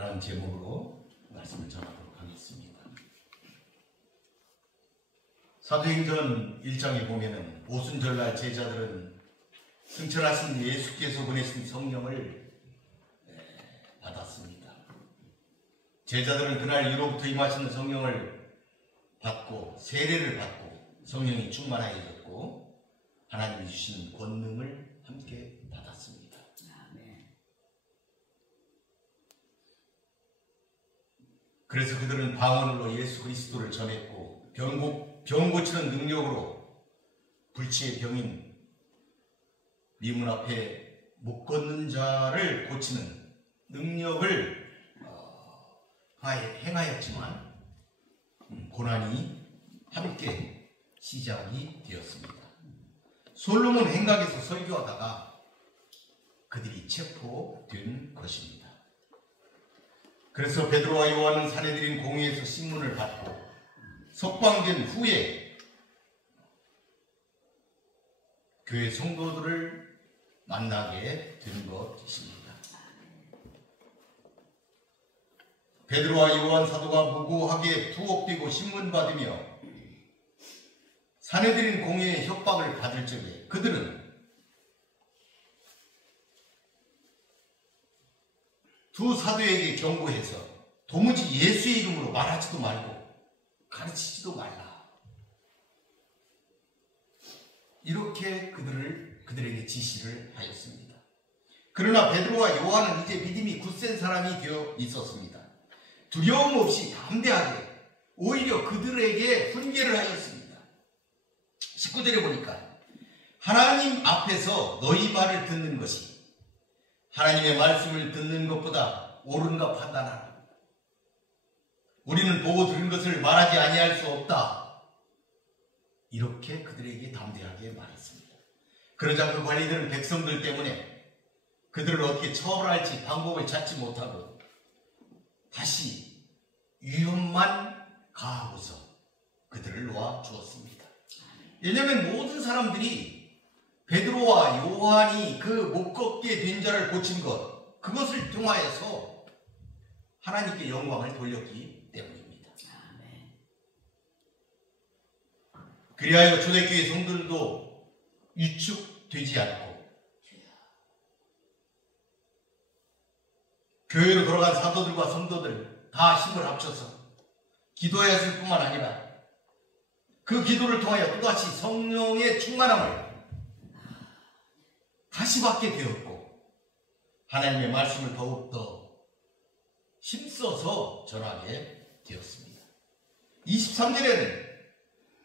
라는 제목으로 말씀을 전하도록 하겠습니다. 사도행전 1장에 보면은 오순절날 제자들은 승천하신 예수께서 보내신 성령을 받았습니다. 제자들은 그날 이로부터 임하시는 성령을 받고 세례를 받고 성령이 충만하여졌고 하나님이 주신 권능을 함께 받았습니다. 그래서 그들은 방언으로 예수 그리스도를 전했고 병 고치는 능력으로 불치의 병인 미문 앞에 못 걷는 자를 고치는 능력을 행하였지만 고난이 함께 시작이 되었습니다. 솔로몬 행각에서 설교하다가 그들이 체포된 것입니다. 그래서 베드로와 요한은 산헤드린 공회에서 신문을 받고 석방된 후에 교회 성도들을 만나게 된 것입니다. 베드로와 요한 사도가 무고하게 투옥되고 신문받으며 산헤드린 공회의 협박을 받을 적에 그들은 두 사도에게 경고해서 도무지 예수의 이름으로 말하지도 말고 가르치지도 말라. 이렇게 그들에게 지시를 하였습니다. 그러나 베드로와 요한은 이제 믿음이 굳센 사람이 되어 있었습니다. 두려움 없이 담대하게 오히려 그들에게 훈계를 하였습니다. 19절에 보니까 하나님 앞에서 너희 말을 듣는 것이 하나님의 말씀을 듣는 것보다 옳은가 판단하라. 우리는 보고 들은 것을 말하지 아니할 수 없다. 이렇게 그들에게 담대하게 말했습니다. 그러자 그 관리들은 백성들 때문에 그들을 어떻게 처벌할지 방법을 찾지 못하고 다시 위험만 가하고서 그들을 놓아 주었습니다. 왜냐하면 모든 사람들이 베드로와 요한이 그 못 걷게 된 자를 고친 것, 그것을 통하여서 하나님께 영광을 돌렸기 때문입니다. 그리하여 초대교회 성도들도 위축되지 않고 교회로 돌아간 사도들과 성도들 다 힘을 합쳐서 기도하였을 뿐만 아니라 그 기도를 통하여 또다시 성령의 충만함을 다시 받게 되었고 하나님의 말씀을 더욱더 힘써서 전하게 되었습니다. 23절에는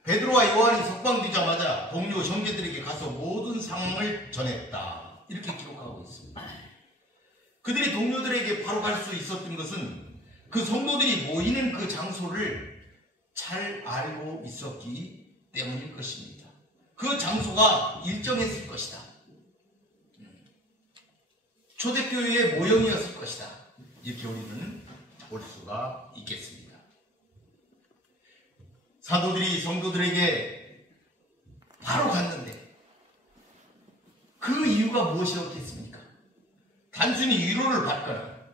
베드로와 요한이 석방되자마자 동료 형제들에게 가서 모든 상황을 전했다. 이렇게 기록하고 있습니다. 그들이 동료들에게 바로 갈 수 있었던 것은 그 성도들이 모이는 그 장소를 잘 알고 있었기 때문일 것입니다. 그 장소가 일정했을 것이다. 초대교회의 모형이었을 것이다. 이렇게 우리는 볼 수가 있겠습니다. 사도들이 성도들에게 바로 갔는데 그 이유가 무엇이었겠습니까? 단순히 위로를 받거나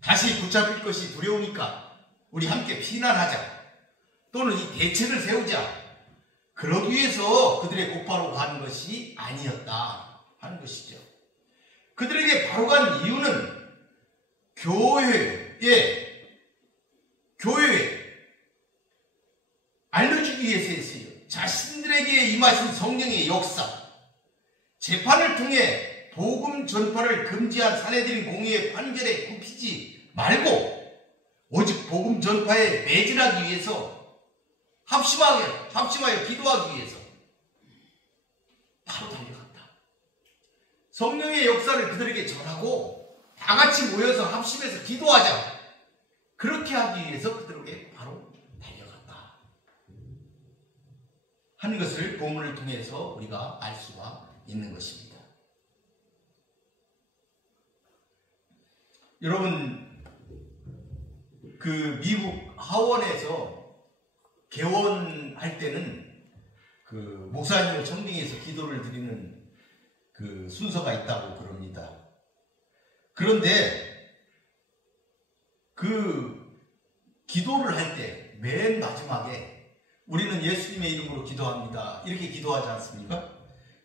다시 붙잡힐 것이 두려우니까 우리 함께 피난하자 또는 이 대책을 세우자 그러기 위해서 그들의 곧바로 가는 것이 아니었다 하는 것이죠. 그들에게 바로 간 이유는 교회에 알려주기 위해서였어요. 자신들에게 임하신 성령의 역사, 재판을 통해 복음 전파를 금지한 산헤드린 공의의 판결에 굽히지 말고 오직 복음 전파에 매진하기 위해서 합심하여 기도하기 위해서 바로 달려갔다. 성령의 역사를 그들에게 전하고 다 같이 모여서 합심해서 기도하자. 그렇게 하기 위해서 그들에게 바로 달려갔다 하는 것을 본문을 통해서 우리가 알 수가 있는 것입니다. 여러분, 그 미국 하원에서 개원할 때는 그 목사님을 청빙해서 기도를 드리는 그 순서가 있다고 그럽니다. 그런데 그 기도를 할 때 맨 마지막에 우리는 예수님의 이름으로 기도합니다. 이렇게 기도하지 않습니까?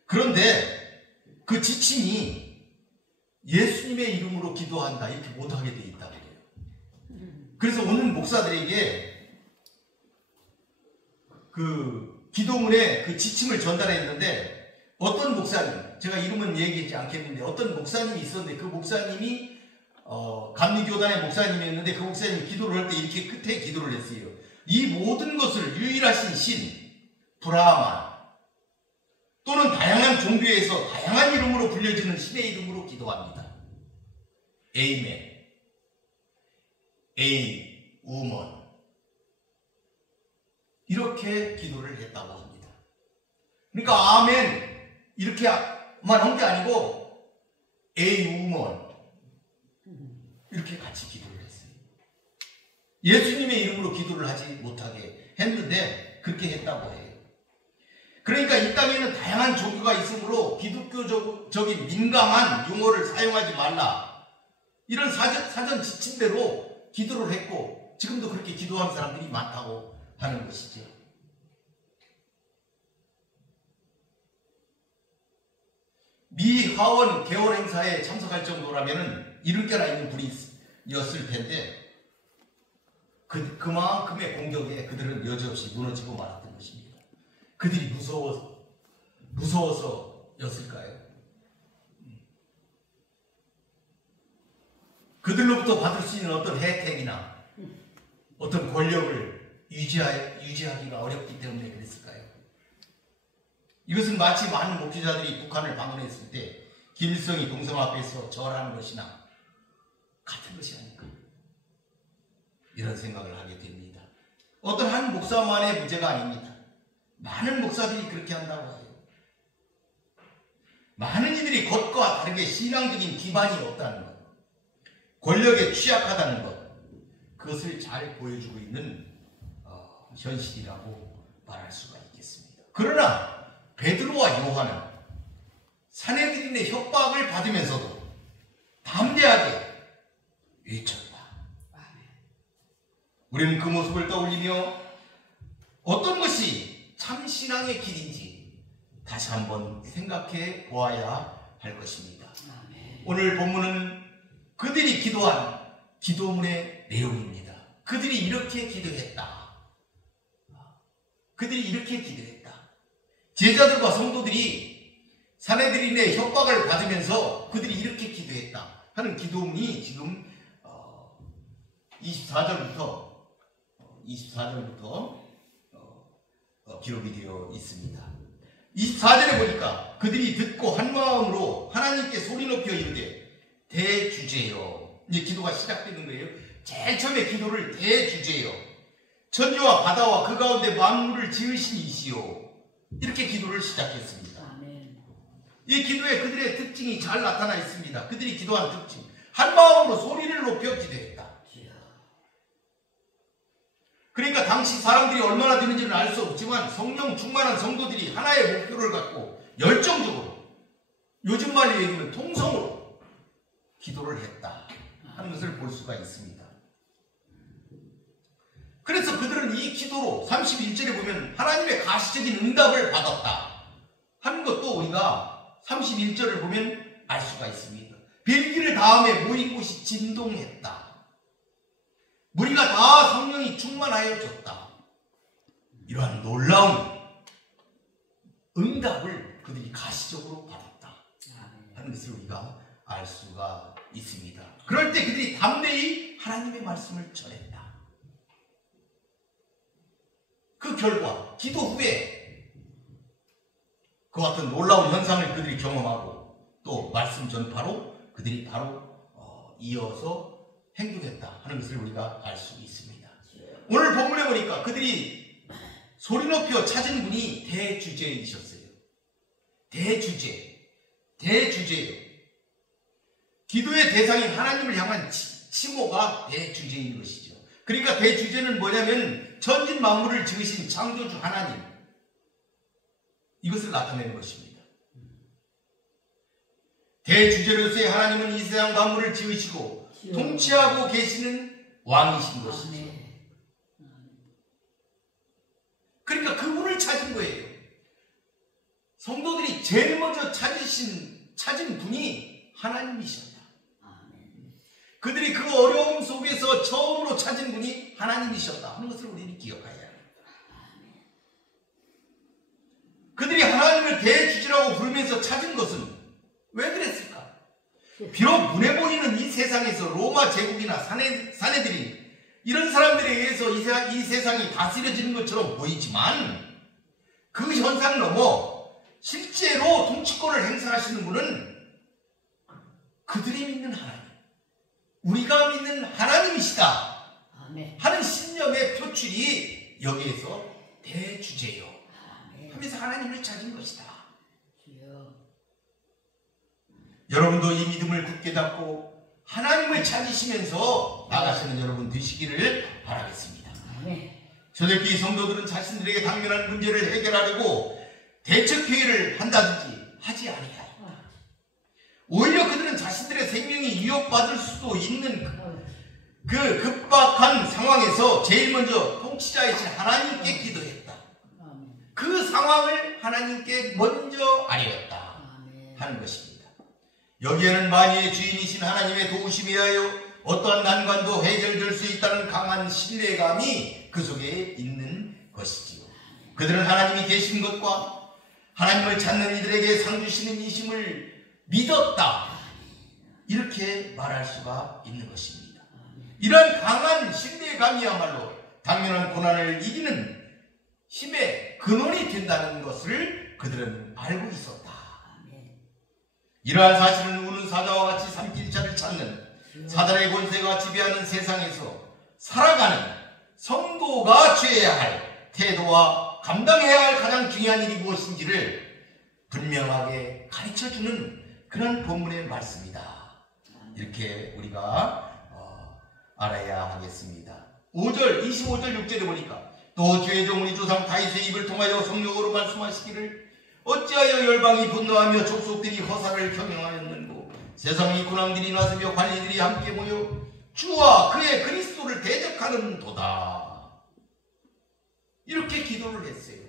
그런데 그 지침이 예수님의 이름으로 기도한다 이렇게 못하게 돼 있다 그래요. 그래서 오늘 목사들에게 그 기도문에 그 지침을 전달했는데 어떤 목사님, 제가 이름은 얘기하지 않겠는데 어떤 목사님이 있었는데 그 목사님이 감리교단의 목사님이었는데 그 목사님이 기도를 할 때 이렇게 끝에 기도를 했어요. 이 모든 것을 유일하신 신 브라만 또는 다양한 종교에서 다양한 이름으로 불려지는 신의 이름으로 기도합니다. 에이멘, 에이, 우먼 이렇게 기도를 했다고 합니다. 그러니까 아멘 이렇게만 한 게 아니고 에이, 우먼 이렇게 같이 기도를 했어요. 예수님의 이름으로 기도를 하지 못하게 했는데 그렇게 했다고 해요. 그러니까 이 땅에는 다양한 종교가 있으므로 기독교적인 민감한 용어를 사용하지 말라. 이런 사전 지침대로 기도를 했고 지금도 그렇게 기도하는 사람들이 많다고 하는 것이죠. 미 하원 개월 행사에 참석할 정도라면 이름께나 있는 분이었을 텐데 그만큼의 공격에 그들은 여지없이 무너지고 말았던 것입니다. 그들이 무서워서였을까요? 그들로부터 받을 수 있는 어떤 혜택이나 어떤 권력을 유지하기가 어렵기 때문에 그랬을까요? 이것은 마치 많은 목회자들이 북한을 방문했을 때 김일성이 동성 앞에서 절하는 것이나 같은 것이 아닐까 이런 생각을 하게 됩니다. 어떤 한 목사만의 문제가 아닙니다. 많은 목사들이 그렇게 한다고 해요. 많은 이들이 겉과 다르게 신앙적인 기반이 없다는 것, 권력에 취약하다는 것, 그것을 잘 보여주고 있는 현실이라고 말할 수가 있겠습니다. 그러나 베드로와 요한은 산헤드린의 협박을 받으면서도 담대하게 외쳤다. 우리는 그 모습을 떠올리며 어떤 것이 참 신앙의 길인지 다시 한번 생각해 보아야 할 것입니다. 오늘 본문은 그들이 기도한 기도문의 내용입니다. 그들이 이렇게 기도했다. 그들이 이렇게 기도했다. 제자들과 성도들이 산헤드린의 협박을 받으면서 그들이 이렇게 기도했다 하는 기도문이 지금 24절부터 기록이 되어 있습니다. 24절에 보니까 그들이 듣고 한 마음으로 하나님께 소리 높여 이르되 대주제여. 이제 기도가 시작되는 거예요. 제일 처음에 기도를 대주제여. 천지와 바다와 그 가운데 만물을 지으신 이시오. 이렇게 기도를 시작했습니다. 아멘. 이 기도에 그들의 특징이 잘 나타나 있습니다. 그들이 기도한 특징. 한 마음으로 소리를 높여 기도했다. 그러니까 당시 사람들이 얼마나 되는지는 알 수 없지만 성령 충만한 성도들이 하나의 목표를 갖고 열정적으로, 요즘 말로 얘기하면 통성으로 기도를 했다 하는 것을 볼 수가 있습니다. 그래서 그들은 이 기도로 31절에 보면 하나님의 가시적인 응답을 받았다 하는 것도 우리가 31절을 보면 알 수가 있습니다. 벨기를 다음에 모인 곳이 진동했다. 우리가 다 성령이 충만하여졌다. 이러한 놀라운 응답을 그들이 가시적으로 받았다 하는 것을 우리가 알 수가 있습니다. 그럴 때 그들이 담대히 하나님의 말씀을 전했다. 그 결과 기도 후에 그와 같은 놀라운 현상을 그들이 경험하고 또 말씀 전파로 그들이 바로 이어서 행동했다 하는 것을 우리가 알 수 있습니다. 오늘 본문에 보니까 그들이 소리 높여 찾은 분이 대주제이셨어요. 대주제예요. 기도의 대상이 하나님을 향한 칭호가 대주제인 것이죠. 그러니까 대주제는 뭐냐면 천진 만물을 지으신 창조주 하나님, 이것을 나타내는 것입니다. 대주제로서의 하나님은 이 세상 만물을 지으시고 통치하고 계시는 왕이신 것이죠. 그러니까 그분을 찾은 거예요. 성도들이 제일 먼저 찾은 분이 하나님이셨다. 그들이 그 어려움 속에서 처음으로 찾은 분이 하나님이셨다 하는 것을 우리는 기억해야 합니다. 그들이 하나님을 대주지라고 부르면서 찾은 것은 왜 그랬을까? 비록 눈에 보이는 이 세상에서 로마 제국이나 사내들이 이런 사람들에 의해서 이 세상이 다스려지는 것처럼 보이지만 그 현상 넘어 실제로 통치권을 행사하시는 분은 그들이 믿는 하나님, 우리가 믿는 하나님이시다 하는 신념의 표출이 여기에서 대주제요 하면서 하나님을 찾은 것이다. 여러분도 이 믿음을 굳게 잡고 하나님을 찾으시면서 나가시는 여러분 되시기를 바라겠습니다. 저녁기 성도들은 자신들에게 당면한 문제를 해결하려고 대책회의를 한다든지 하지 아니하여 오히려 그들은 자신들의 생명이 위협받을 수도 있는 그 급박한 상황에서 제일 먼저 통치자이신 하나님께 기도했다. 그 상황을 하나님께 먼저 알렸다 하는 것입니다. 여기에는 만유의 주인이신 하나님의 도우심에 의하여 어떠한 난관도 해결될 수 있다는 강한 신뢰감이 그 속에 있는 것이지요. 그들은 하나님이 계신 것과 하나님을 찾는 이들에게 상 주시는 이심을 믿었다, 이렇게 말할 수가 있는 것입니다. 이러한 강한 신뢰감이야말로 당면한 고난을 이기는 힘의 근원이 된다는 것을 그들은 알고 있었다. 이러한 사실은 우는 사자와 같이 삼킬자를 찾는 사단의 권세가 지배하는 세상에서 살아가는 성도가 취해야 할 태도와 감당해야 할 가장 중요한 일이 무엇인지를 분명하게 가르쳐주는 그런 본문의 말씀이다, 이렇게 우리가 알아야 하겠습니다. 25절 6절에 보니까 또 주의 종 우리 조상 다윗의 입을 통하여 성령으로 말씀하시기를 어찌하여 열방이 분노하며 족속들이 허사를 경영하였는고 세상의 군왕들이 나서며 관리들이 함께 모여 주와 그의 그리스도를 대적하는 도다, 이렇게 기도를 했어요.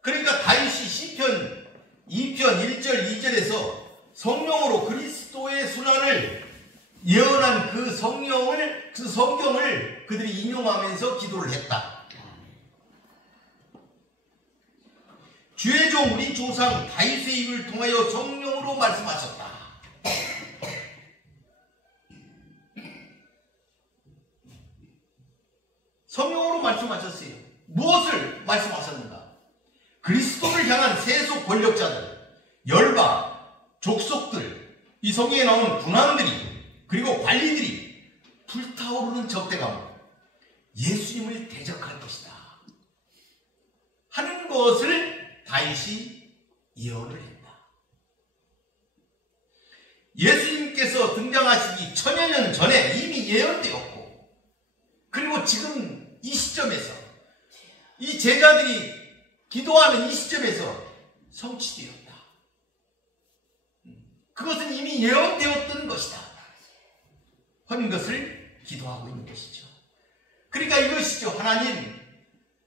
그러니까 다윗이 시편 2편 1절 2절에서 성령으로 그리스도의 순환을 예언한 그 성경을 그들이 인용하면서 기도를 했다. 주의 종 우리 조상 다윗의 입을 통하여 성령으로 말씀하셨다. 성령으로 말씀하셨어요. 무엇을 말씀하셨는가? 그리스도를 향한 세속 권력자들, 열방, 족속들, 이 성경에 나오는 군왕들이, 그리고 관리들이 불타오르는 적대감으로 예수님을 대적할 것이다 하는 것을 다윗이 예언을 했다. 예수님께서 등장하시기 천여 년 전에 이미 예언되었고, 그리고 지금 이 시점에서 이 제자들이 기도하는 이 시점에서 성취되었다. 그것은 이미 예언되었던 것이다 하는 것을 기도하고 있는 것이죠. 그러니까 이것이죠. 하나님,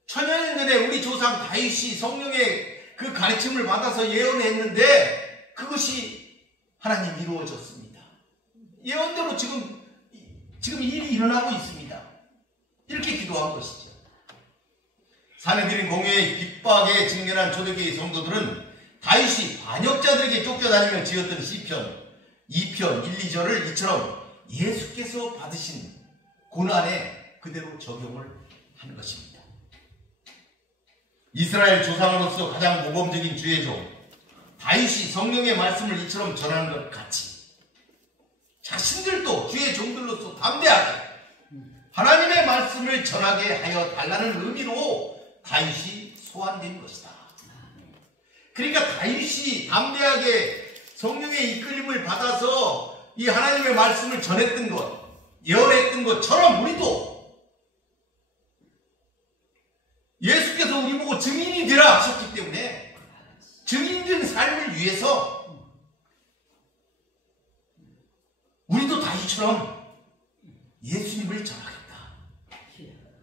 천여 년 전에 우리 조상 다윗이 성령의 그 가르침을 받아서 예언했는데 그것이 하나님 이루어졌습니다. 예언대로 지금 일이 일어나고 있습니다. 이렇게 기도한 것이죠. 사내들인 공회의 핍박에 직면한 초대교회 성도들은 다윗이 반역자들에게 쫓겨다니며 지었던 시편 2편 1, 2절을 이처럼 예수께서 받으신 고난에 그대로 적용을 하는 것입니다. 이스라엘 조상으로서 가장 모범적인 주의 종 다윗이 성령의 말씀을 이처럼 전하는 것 같이 자신들도 주의 종들로서 담대하게 하나님의 말씀을 전하게 하여 달라는 의미로 다윗이 소환된 것이다. 그러니까 다윗이 담대하게 성령의 이끌림을 받아서 이 하나님의 말씀을 전했던 것, 예언했던 것처럼 우리도 예수께서 우리 보고 증인이 되라 하셨기 때문에 증인된 삶을 위해서 우리도 다윗처럼 예수님을 전하겠다.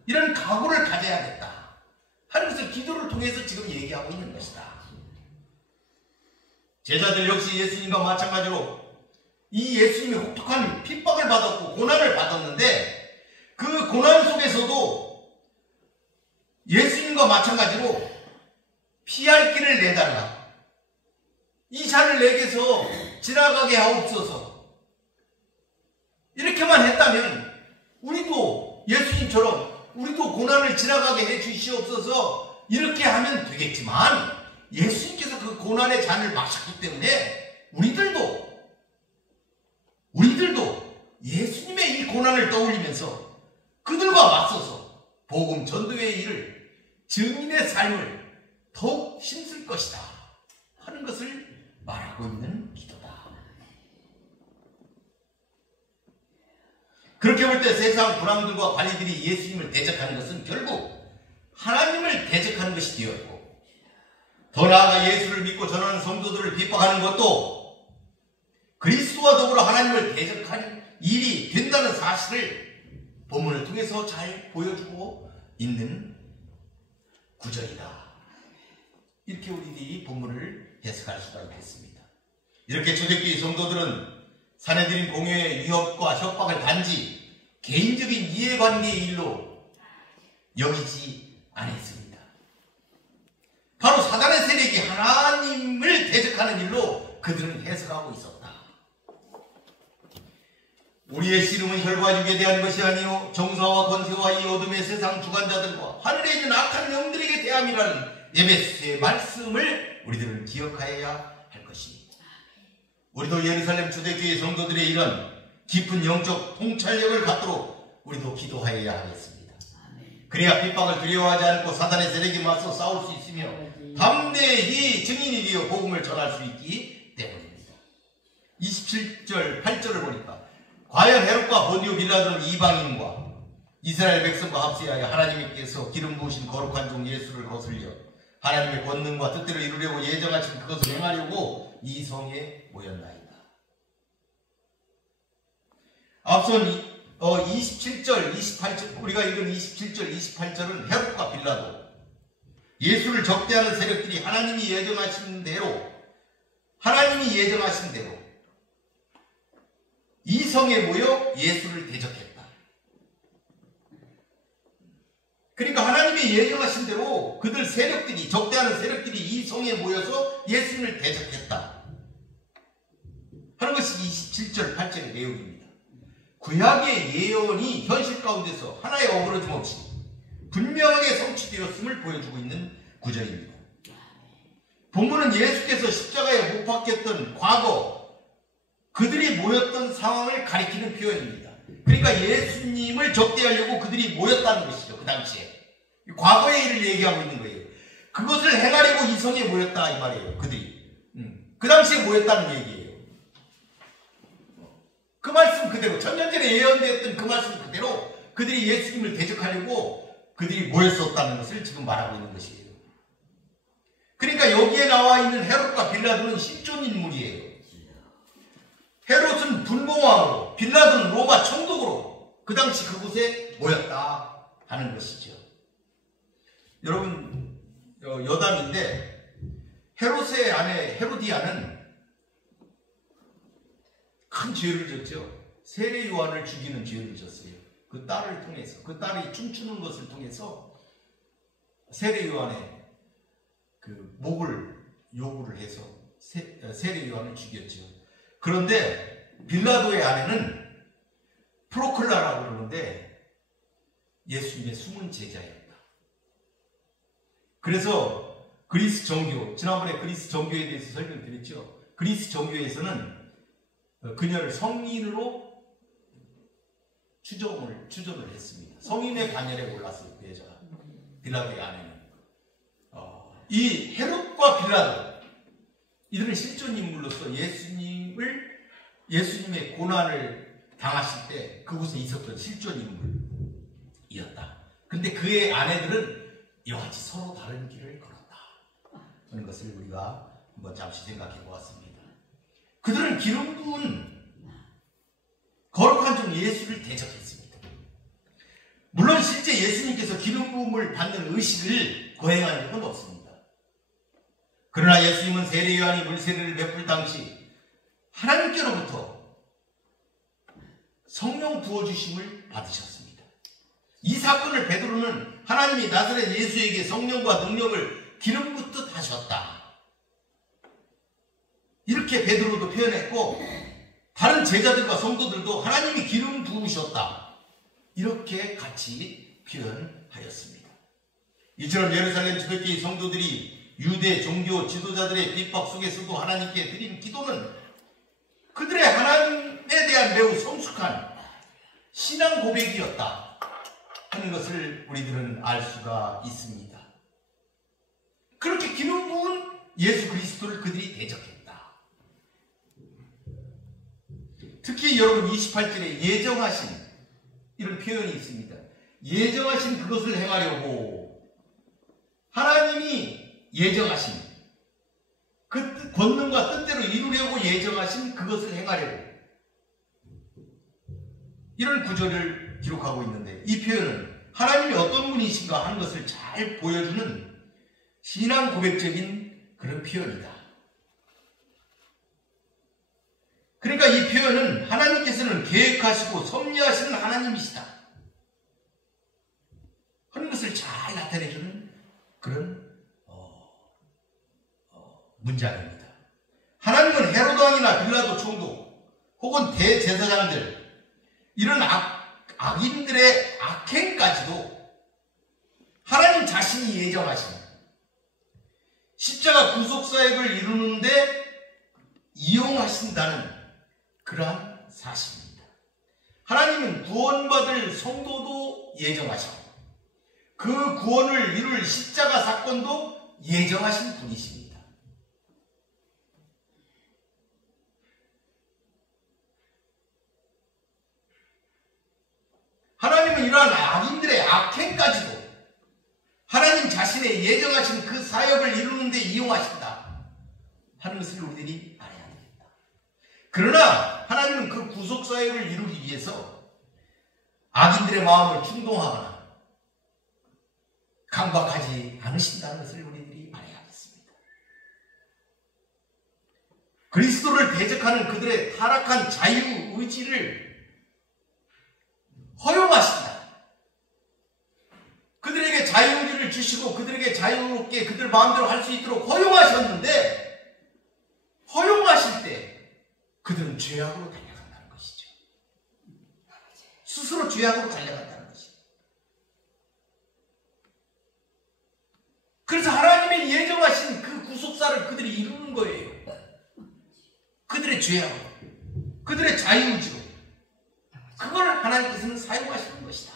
이런 각오를 가져야겠다 하는 것을 기도를 통해서 지금 얘기하고 있는 것이다. 제자들 역시 예수님과 마찬가지로 이 예수님이 혹독한 핍박을 받았고 고난을 받았는데 그 고난 속에서도 예수님과 마찬가지로 피할 길을 내달라. 이 잔을 내게서 지나가게 하옵소서. 이렇게만 했다면 우리도 예수님처럼 우리도 고난을 지나가게 해 주시옵소서 이렇게 하면 되겠지만 예수님께서 그 고난의 잔을 마셨기 때문에 우리들도 예수님의 이 고난을 떠올리면서 그들과 맞서서 복음 전도의 일을 증인의 삶을 더욱 힘쓸 것이다 하는 것을 말하고 있는 기도다. 그렇게 볼 때 세상 군왕들과 관리들이 예수님을 대적하는 것은 결국 하나님을 대적하는 것이 되었고 더 나아가 예수를 믿고 전하는 성도들을 비판하는 것도 그리스도와 더불어 하나님을 대적하는 일이 된다는 사실을 본문을 통해서 잘 보여주고 있는 구절이다. 이렇게 우리들이 본문을 해석할 수가 있겠습니다. 이렇게 초대교회 성도들은 사내들인 공회의 위협과 협박을 단지 개인적인 이해관계의 일로 여기지 않았습니다. 바로 사단의 세력이 하나님을 대적하는 일로 그들은 해석하고 있었다. 우리의 씨름은 혈과 육에 대한 것이 아니요 정사와 권세와 이 어둠의 세상 주관자들과 하늘에 있는 악한 영들에게 대함이라는 에베소서의 말씀을 우리들은 기억하여야 할 것입니다. 우리도 예루살렘 초대교회 성도들의 이런 깊은 영적 통찰력을 갖도록 우리도 기도하여야 하겠습니다. 그래야 핍박을 두려워하지 않고 사단의 세력에 맞서 싸울 수 있으며 담대히 증인이 되어 복음을 전할 수 있기 때문입니다. 27절 8절을 보니까 과연 헤롯과 본디오 빌라도는 이방인과 이스라엘 백성과 합세하여 하나님께서 기름 부으신 거룩한 종 예수를 거슬려 하나님의 권능과 뜻대로 이루려고 예정하신 그것을 행하려고 이 성에 모였나이다. 앞선 27절, 28절 우리가 읽은 27절, 28절은 헤롯과 빌라도 예수를 적대하는 세력들이 하나님이 예정하신 대로 이 성에 모여 예수를 대적했다. 그러니까 하나님이 예정하신 대로 그들 세력들이 적대하는 세력들이 이 성에 모여서 예수를 대적했다 하는 것이 27절 8절의 내용입니다. 구약의 예언이 현실 가운데서 하나의 어그러짐 없이 분명하게 성취되었음을 보여주고 있는 구절입니다. 본문은 예수께서 십자가에 못 박혔던 과거 그들이 모였던 상황을 가리키는 표현입니다. 그러니까 예수님을 적대하려고 그들이 모였다는 것이죠. 그 당시에 과거의 일을 얘기하고 있는 거예요. 그것을 행하려고 이 성에 모였다 이 말이에요. 그들이 그 당시에 모였다는 얘기예요. 그 말씀 그대로 천년전에 예언되었던 그 말씀 그대로 그들이 예수님을 대적하려고 그들이 모였었다는 것을 지금 말하고 있는 것이에요. 그러니까 여기에 나와 있는 헤롯과 빌라도는 실존 인물이에요. 헤롯은 분봉왕으로 빌라도는 로마 총독으로 그 당시 그곳에 모였다 하는 것이죠. 여러분 여담인데 헤롯의 아내 헤로디아는 큰 죄를 졌죠. 세례 요한을 죽이는 죄를 졌어요. 그 딸을 통해서 그 딸이 춤추는 것을 통해서 세례 요한의 그 목을 요구를 해서 세례 요한을 죽였죠. 그런데 빌라도의 아내는 프로클라라고 그러는데 예수님의 숨은 제자였다. 그래서 그리스 정교, 지난번에 그리스 정교에 대해서 설명드렸죠. 그리스 정교에서는 그녀를 성인으로 추존을 했습니다. 성인의 반열에 올랐어요. 그 여자가. 빌라도의 아내는. 이 헤롯과 빌라도 이들은 실존 인물로서 예수님의 고난을 당하실 때 그곳에 있었던 실존 인물이었다. 근데 그의 아내들은 이와 같이 서로 다른 길을 걸었다 하는 것을 우리가 한번 잠시 생각해 보았습니다. 그들은 기름 부은 거룩한 종 예수를 대적했습니다. 당시에 예수님께서 기름 부음을 받는 의식을 거행한 적은 없습니다. 그러나 예수님은 세례 요한이 물세례를 베풀 당시 하나님께로부터 성령 부어주심을 받으셨습니다. 이 사건을 베드로는 하나님이 나사렛 예수에게 성령과 능력을 기름 붓듯 하셨다, 이렇게 베드로도 표현했고, 다른 제자들과 성도들도 하나님이 기름 부으셨다, 이렇게 같이 표현하였습니다. 이처럼 예루살렘 초대교회 성도들이 유대 종교 지도자들의 핍박 속에서도 하나님께 드린 기도는 그들의 하나님에 대한 매우 성숙한 신앙 고백이었다 하는 것을 우리들은 알 수가 있습니다. 그렇게 기름 부은 예수 그리스도를 그들이 대적했다. 특히 여러분 28절에 예정하신, 이런 표현이 있습니다. 예정하신 그것을 행하려고, 하나님이 예정하신, 그 권능과 뜻대로 이루려고 예정하신 그것을 행하려고, 이런 구절을 기록하고 있는데, 이 표현은 하나님이 어떤 분이신가 하는 것을 잘 보여주는 신앙 고백적인 그런 표현이다. 그러니까 이 표현은 하나님께서는 계획하시고 섭리하시는 하나님이시다 하는 것을 잘 나타내주는 그런 문장입니다. 하나님은 헤로드 왕이나 빌라도 총독 혹은 대제사장들, 이런 악인들의 악행까지도 하나님 자신이 예정하신 십자가 구속사역을 이루는데 이용하신다는 그러한 사실입니다. 하나님은 구원받을 성도도 예정하시고 그 구원을 이룰 십자가 사건도 예정하신 분이십니다. 하나님은 이러한 악인들의 악행까지도 하나님 자신의 예정하신 그 사역을 이루는 데 이용하신다 하는 것을 우리들이 알아야 됩니다. 그러나 하나님은 그 구속사역을 이루기 위해서 악인들의 마음을 충동하거나 강박하지 않으신다는 것을 우리들이 알아야겠습니다. 그리스도를 대적하는 그들의 타락한 자유의지를 허용하신다. 그들에게 자유의지를 주시고 그들에게 자유롭게 그들 마음대로 할 수 있도록 허용하셨는데, 허용하실 때 그들은 죄악으로 달려간다는 것이죠. 스스로 죄악으로 달려간다는 것이죠. 그래서 하나님의 예정하신 그 구속사를 그들이 이루는 거예요. 그들의 죄악으로, 그들의 자유의지로. 그걸 하나님께서는 사용하시는 것이다.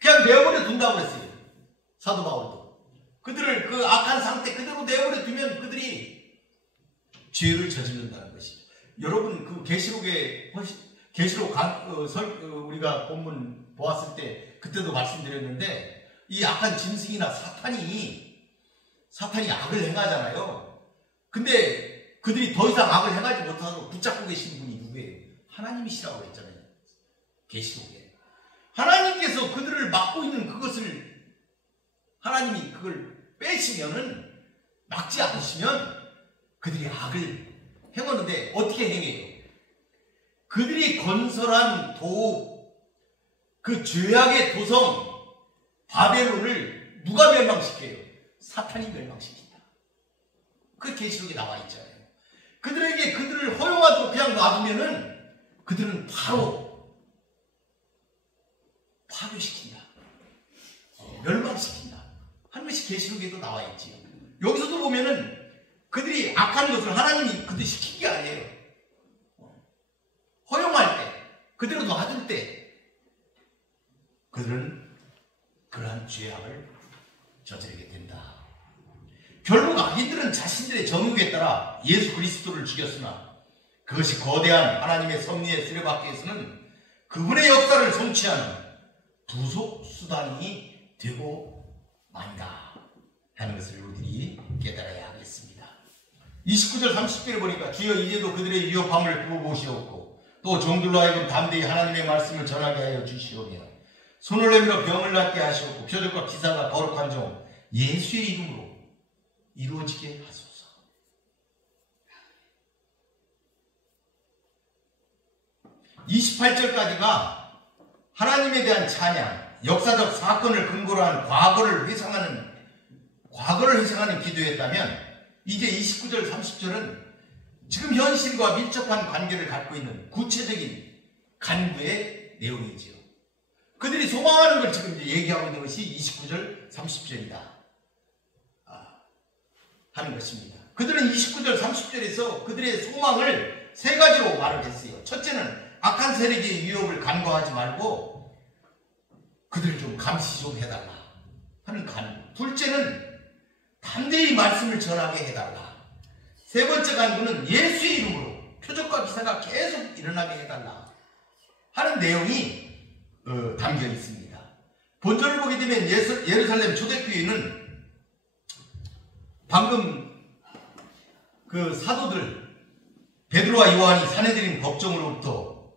그냥 내버려 둔다고 했어요. 사도 바울도. 그들을 그 악한 상태 그대로 내버려 두면 그들이 죄를 저지른다는 것이죠. 여러분 그 계시록 우리가 본문 보았을 때 그때도 말씀드렸는데, 이 악한 짐승이나 사탄이 악을 행하잖아요. 근데 그들이 더 이상 악을 행하지 못하도록 붙잡고 계시는 분이 누구예요? 하나님이시라고 했잖아요. 계시록에. 하나님께서 그들을 막고 있는 그것을, 하나님이 그걸 빼시면은, 막지 않으시면 그들이 악을 행하는데 어떻게 행해요? 그들이 건설한 그 죄악의 도성 바벨론을 누가 멸망시켜요? 사탄이 멸망시킨다. 그 계시록에 나와 있잖아요. 그들에게 그들을 허용하도록 그냥 놔두면은 그들은 바로 파괴시킨다. 멸망시킨다 하는 것이 계시록에도 나와 있지요. 여기서도 보면은 그들이 악한 것을 하나님이 그들 시킨 게 아니에요. 허용할 때, 그대로 놔둘 때 그들은 그러한 죄악을 저지르게 된다. 결국 악인들은 자신들의 정욕에 따라 예수 그리스도를 죽였으나 그것이 거대한 하나님의 섭리에 쓰려받기 위해서는 그분의 역사를 성취하는 부속 수단이 되고 만다 하는 것을 우리들이 깨달아야 하겠습니다. 29절 30절을 보니까 주여 이제도 그들의 위협함을 부어보시옵고 또 종들로 하여금 담대히 하나님의 말씀을 전하게 하여 주시오며 손을 내밀어 병을 낫게 하시옵고 표적과 기사가 거룩한 종 예수의 이름으로 이루어지게 하소서. (28절까지가) 하나님에 대한 찬양, 역사적 사건을 근거로 한 과거를 회상하는 기도였다면, 이제 29절 30절은 지금 현실과 밀접한 관계를 갖고 있는 구체적인 간구의 내용이지요. 그들이 소망하는 걸 지금 이제 얘기하고 있는 것이 29절 30절이다 하는 것입니다. 그들은 29절 30절에서 그들의 소망을 세 가지로 말을 했어요. 첫째는 악한 세력의 위협을 간과하지 말고 그들을 좀 감시 좀 해달라 하는 간구. 둘째는 담대히 말씀을 전하게 해달라. 세 번째 간구는 예수의 이름으로 표적과 기사가 계속 일어나게 해달라 하는 내용이 담겨 있습니다. 본절을 보게 되면 예루살렘 초대교회는 방금 그 사도들 베드로와 요한이 산헤드린 법정으로부터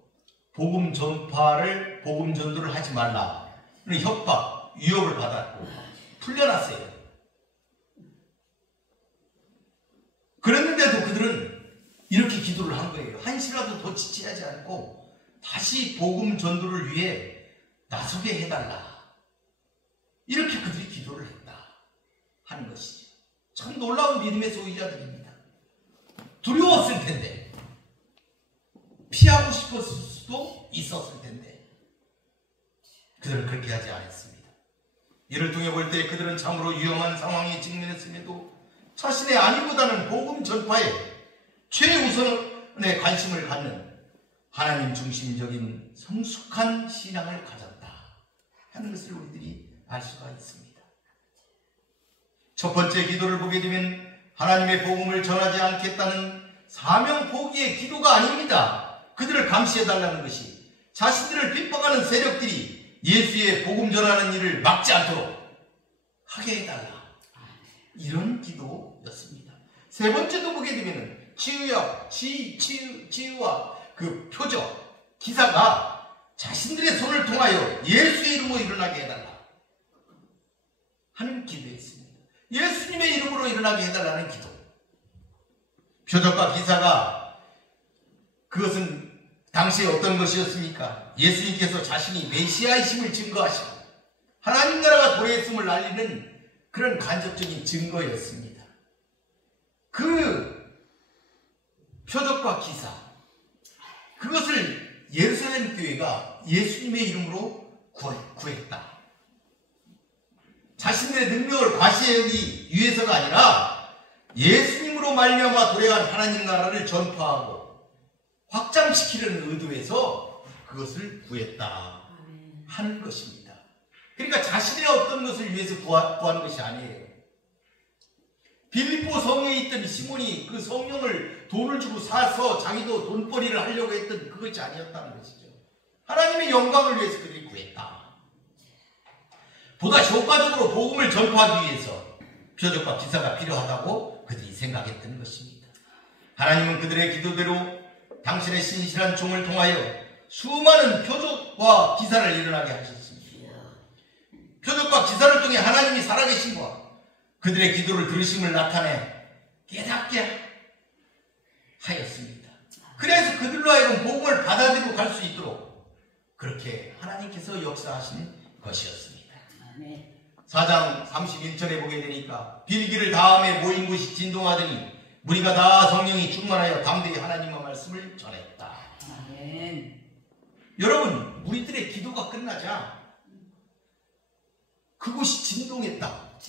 복음 전도를 하지 말라 는 협박, 위협을 받았고 풀려났어요. 그랬는데도 그들은 이렇게 기도를 한 거예요. 한시라도 더 지체하지 않고 다시 복음 전도를 위해 나서게 해달라. 이렇게 그들이 기도를 했다 하는 것이죠. 참 놀라운 믿음의 소유자들입니다. 두려웠을 텐데, 피하고 싶었을 수도 있었을 텐데 그들은 그렇게 하지 않았습니다. 이를 통해 볼 때 그들은 참으로 위험한 상황에 직면했음에도 자신의 안위보다는 복음 전파에 최우선의 관심을 갖는 하나님 중심적인 성숙한 신앙을 가졌다 하는 것을 우리들이 알 수가 있습니다. 첫 번째 기도를 보게 되면 하나님의 복음을 전하지 않겠다는 사명 포기의 기도가 아닙니다. 그들을 감시해달라는 것이 자신들을 핍박하는 세력들이 예수의 복음 전하는 일을 막지 않도록 하게 해달라, 이런 기도였습니다. 세 번째도 보게 되면 치유와 그 표적, 기사가 자신들의 손을 통하여 예수의 이름으로 일어나게 해달라 하는 기도였습니다. 예수님의 이름으로 일어나게 해달라는 기도. 표적과 기사가 그것은 당시에 어떤 것이었습니까? 예수님께서 자신이 메시아이심을 증거하시고 하나님 나라가 도래했음을 알리는 그런 간접적인 증거였습니다. 그 표적과 기사, 그것을 예루살렘 교회가 예수님의 이름으로 구했다. 자신들의 능력을 과시하기 위해서가 아니라 예수님으로 말미암아 도래한 하나님 나라를 전파하고 확장시키려는 의도에서 그것을 구했다 하는 것입니다. 그러니까 자신의 어떤 것을 위해서 구한 것이 아니에요. 빌립보 성에 있던 시몬이 그 성령을 돈을 주고 사서 자기도 돈벌이를 하려고 했던 그것이 아니었다는 것이죠. 하나님의 영광을 위해서 그들이 구했다. 보다 효과적으로 복음을 전파하기 위해서 표적과 기사가 필요하다고 그들이 생각했던 것입니다. 하나님은 그들의 기도대로 당신의 신실한 종을 통하여 수많은 표적과 기사를 일어나게 하셨습니다. 표적과 기사를 통해 하나님이 살아계신 것, 그들의 기도를 들으심을 나타내 깨닫게 하였습니다. 그래서 그들로 하여금 복음을 받아들이고 갈 수 있도록 그렇게 하나님께서 역사하신 것이었습니다. 4장 31절에 보게 되니까 빌기를 다음에 모인 곳이 진동하더니 무리가 다 성령이 충만하여 담대히 하나님의 말씀을 전했다. 아멘. 여러분, 우리들의 기도가 끝나자 그곳이 진동했다.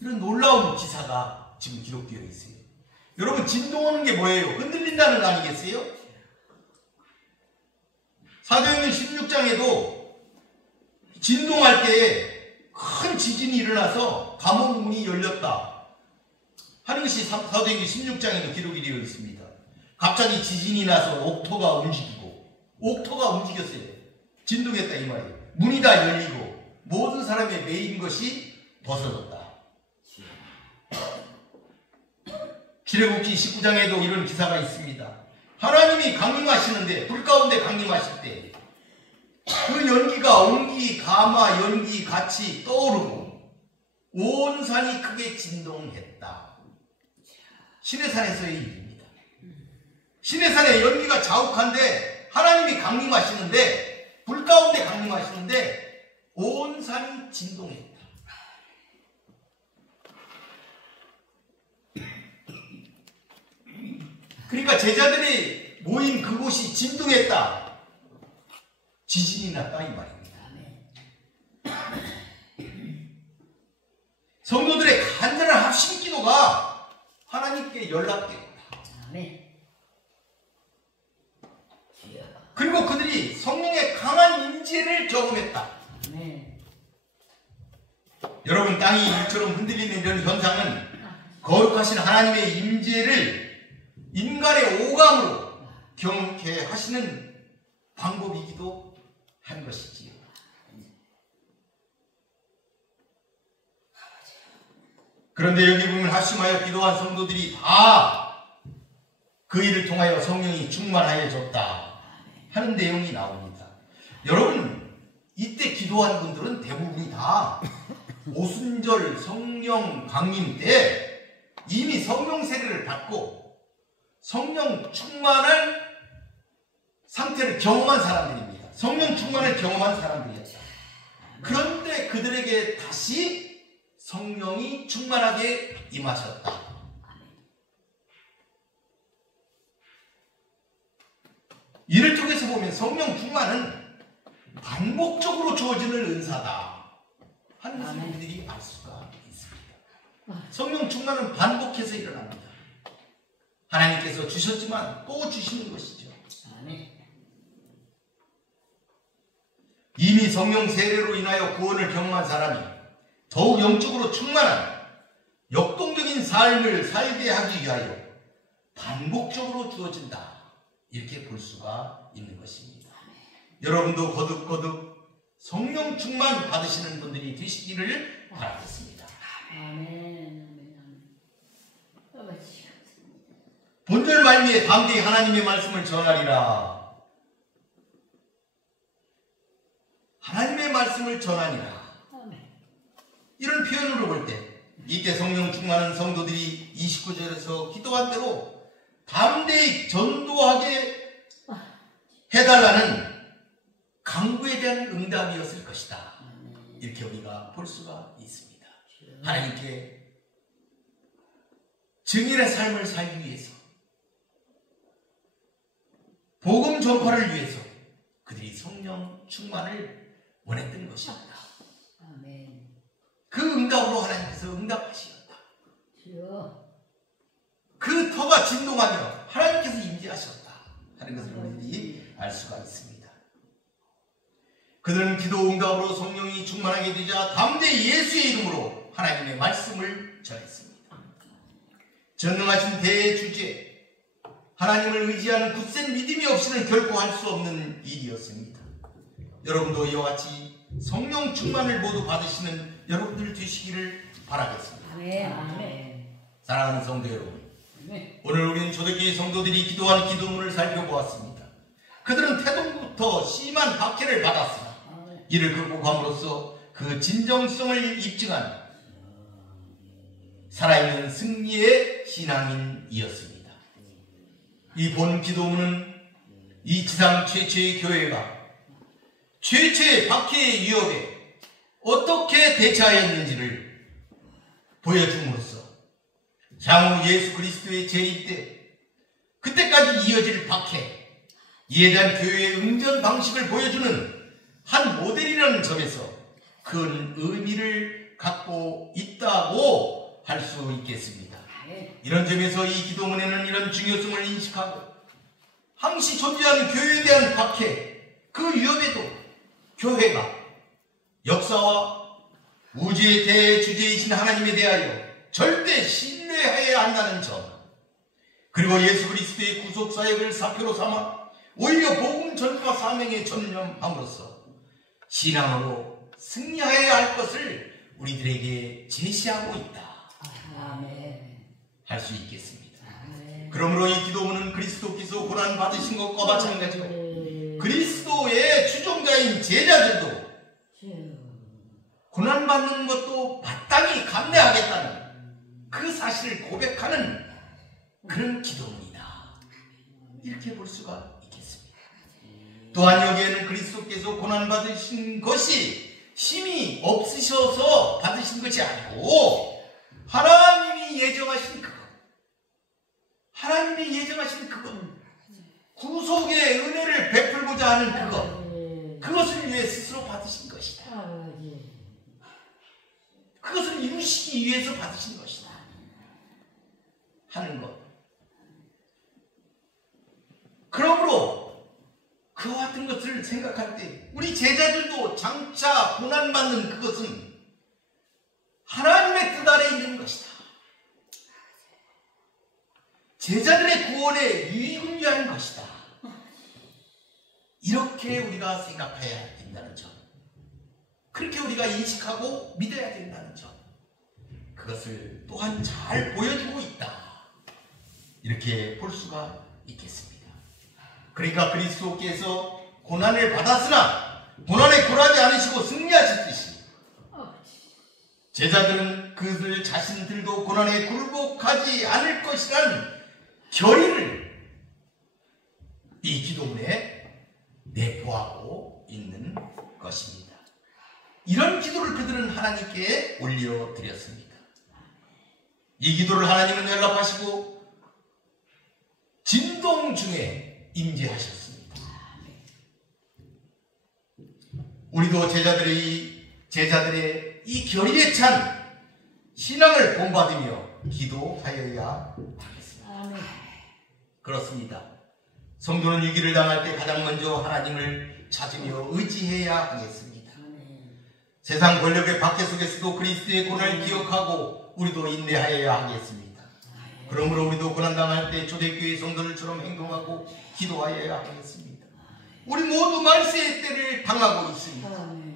이런 놀라운 기사가 지금 기록되어 있어요. 여러분, 진동하는 게 뭐예요? 흔들린다는 거 아니겠어요? 사도행전 16장에도 진동할 때에 큰 지진이 일어나서 감옥 문이 열렸다 하는 것이 사도행전 16장에도 기록이 되어 있습니다. 갑자기 지진이 나서 옥토가 움직였어요. 진동했다 이 말이에요. 문이 다 열리고 모든 사람의 매인 것이 벗어졌다. 출애굽기 19장에도 이런 기사가 있습니다. 하나님이 강림하시는데, 불 가운데 강림하실 때 그 연기가 옹기, 가마, 연기 같이 떠오르고 온 산이 크게 진동했다. 시내산에서의 일입니다. 시내산에 연기가 자욱한데 하나님이 강림하시는데, 불 가운데 강림하시는데 온 산이 진동했다. 그러니까 제자들이 모인 그곳이 진동했다. 지진이 났다 이 말입니다. 성도들의 간절한 합심 기도가 하나님께 연락되었다. 그리고 그들이 성령의 강한 임재를 경험했다. 여러분, 땅이 일처럼 흔들리는 이런 현상은 거룩하신 하나님의 임재를 인간의 오감으로 경험케 하시는 방법이기도 한 것이지요. 그런데 여기 보면 합심하여 기도한 성도들이 다 그 일을 통하여 성령이 충만하여졌다 하는 내용이 나옵니다. 여러분, 이때 기도한 분들은 대부분이 다 오순절 성령 강림 때 이미 성령 세례를 받고 성령 충만한 상태를 경험한 사람들입니다. 성령 충만을 경험한 사람들이었다. 그런데 그들에게 다시 성령이 충만하게 임하셨다. 이를 통해서 보면 성령 충만은 반복적으로 주어지는 은사다 하는 것을 우리들이 알 수가 있습니다. 성령 충만은 반복해서 일어납니다. 하나님께서 주셨지만 또 주시는 것이죠. 이미 성령 세례로 인하여 구원을 경험한 사람이 더욱 영적으로 충만한 역동적인 삶을 살게 하기 위하여 반복적으로 주어진다, 이렇게 볼 수가 있는 것입니다. 여러분도 거듭거듭 성령 충만 받으시는 분들이 되시기를 바라겠습니다. 본절 말미에 담대히 하나님의 말씀을 전하리라. 하나님의 말씀을 전하니라. 이런 표현으로 볼 때 이때 성령 충만한 성도들이 29절에서 기도한 대로 담대히 전도하게 해달라는 강구에 대한 응답이었을 것이다, 이렇게 우리가 볼 수가 있습니다. 하나님께 증인의 삶을 살기 위해서, 복음 전파를 위해서 그들이 성령 충만을 원했던 것입니다. 그 응답으로 하나님께서 응답하시었다. 그 터가 진동하며 하나님께서 임재하셨다 하는 것을 우리들이 알 수가 있습니다. 그들은 기도 응답으로 성령이 충만하게 되자 담대히 예수의 이름으로 하나님의 말씀을 전했습니다. 전능하신 대주제 하나님을 의지하는 굳센 믿음이 없이는 결코 할 수 없는 일이었습니다. 여러분도 이와 같이 성령 충만을 모두 받으시는 여러분들 되시기를 바라겠습니다. 사랑하는 성도 여러분, 오늘 우리는 초대교회 성도들이 기도하는 기도문을 살펴보았습니다. 그들은 태동부터 심한 박해를 받았으나 이를 극복함으로써 그 진정성을 입증한 살아있는 승리의 신앙인이었습니다. 이 본 기도문은 이 지상 최초의 교회가 최초의 박해의 위협에 어떻게 대처하였는지를 보여줌으로써 향후 예수 그리스도의 재림 때 그때까지 이어질 박해, 이에 대한 교회의 응전 방식을 보여주는 한 모델이라는 점에서 큰 의미를 갖고 있다고 할 수 있겠습니다. 이런 점에서 이 기도문에는 이런 중요성을 인식하고 항시 존재하는 교회에 대한 박해, 그 위협에도 교회가 역사와 우주의 대주제이신 하나님에 대하여 절대 신뢰해야 한다는 점, 그리고 예수 그리스도의 구속사역을 사표로 삼아 오히려 복음 전파 사명에 전념함으로써 신앙으로 승리해야 할 것을 우리들에게 제시하고 있다 할 수 있겠습니다. 그러므로 이 기도문은 그리스도께서 고난 받으신 것과 마찬가지로 그리스도의 추종자인 제자들도 고난 받는 것도 마땅히 감내하겠다는 그 사실을 고백하는 그런 기도입니다. 이렇게 볼 수가 있겠습니다. 또한 여기에는 그리스도께서 고난 받으신 것이 힘이 없으셔서 받으신 것이 아니고 하나님이 예정하신 그것, 하나님이 예정하신 그것, 구속의 은혜를 베풀고자 하는 그것, 그것을 위해 스스로 받으신 것이다. 그것을 이루시기 위해서 받으신 것이다 하는 것. 그러므로 그와 같은 것을 생각할 때 우리 제자들도 장차 고난받는 그것은 하나님의 뜻 아래 있는 것이다. 제자들의 구원에 유익을 위한 것이다. 이렇게 우리가 생각해야 된다는 점, 그렇게 우리가 인식하고 믿어야 된다는 점, 그것을 또한 잘 보여주고 있다. 이렇게 볼 수가 있겠습니다. 그러니까 그리스도께서 고난을 받았으나 고난에 굴하지 않으시고 승리하셨듯이 제자들은 그들 자신들도 고난에 굴복하지 않을 것이라는 결의를 이 기도문에 내포하고 있는 것입니다. 이런 기도를 그들은 하나님께 올려드렸습니다. 이 기도를 하나님은 연락하시고 진동 중에 임재하셨습니다. 우리도 제자들의 이 결의에 찬 신앙을 본받으며 기도하여야 하겠습니다. 그렇습니다. 성도는 위기를 당할 때 가장 먼저 하나님을 찾으며 의지해야 하겠습니다. 세상 권력의 박해 속에서도 그리스도의 고난을 기억하고 우리도 인내하여야 하겠습니다. 그러므로 우리도 고난당할 때 초대교회 성도들처럼 행동하고 기도하여야 하겠습니다. 우리 모두 말세의 때를 당하고 있습니다.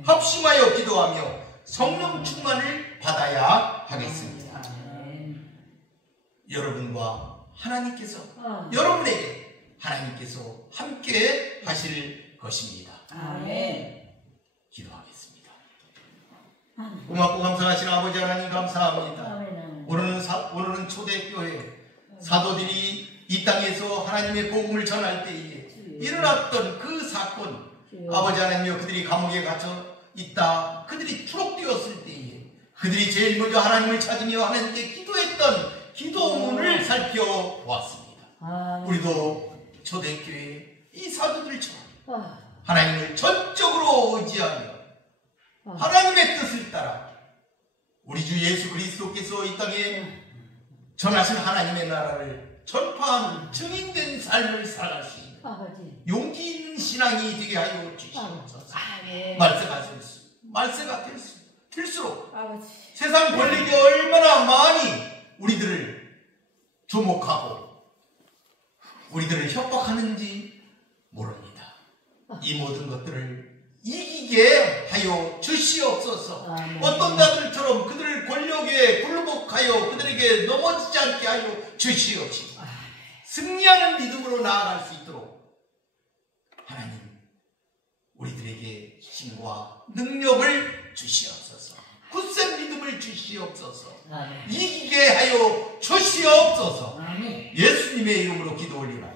합심하여 기도하며 성령 충만을 받아야 하겠습니다. 여러분과 하나님께서 여러분에게 하나님께서 함께 하실 것입니다. 기도하겠습니다. 고맙고 감사하신 아버지 하나님 감사합니다. 오늘은 초대교회 사도들이 이 땅에서 하나님의 복음을 전할 때에 일어났던 그 사건, 아버지 하나님이여, 그들이 감옥에 갇혀 있다, 그들이 추록되었을 때에 그들이 제일 먼저 하나님을 찾으며 하나님께 기도했던 기도문을 살펴보았습니다. 우리도 초대교회 이 사도들처럼 하나님을 전적으로 의지하며 하나님의 뜻을 따라 우리 주 예수 그리스도께서 이 땅에 전하신 하나님의 나라를 전파하는 증인된 삶을 살아갈 수 있는 용기 있는 신앙이 되게 하여 주시옵소서. 말세가 될수록 세상 권력이 얼마나 많이 우리들을 주목하고 우리들을 협박하는지 모릅니다. 이 모든 것들을 이기게 하여 주시옵소서. 어떤 자들처럼 그들 권력에 굴복하여 그들에게 넘어지지 않게 하여 주시옵소서. 승리하는 믿음으로 나아갈 수 있도록 하나님 우리들에게 힘과 능력을 주시옵소서. 굳센 믿음을 주시옵소서. 이기게 하여 주시옵소서. 예수님의 이름으로 기도 올리나이다.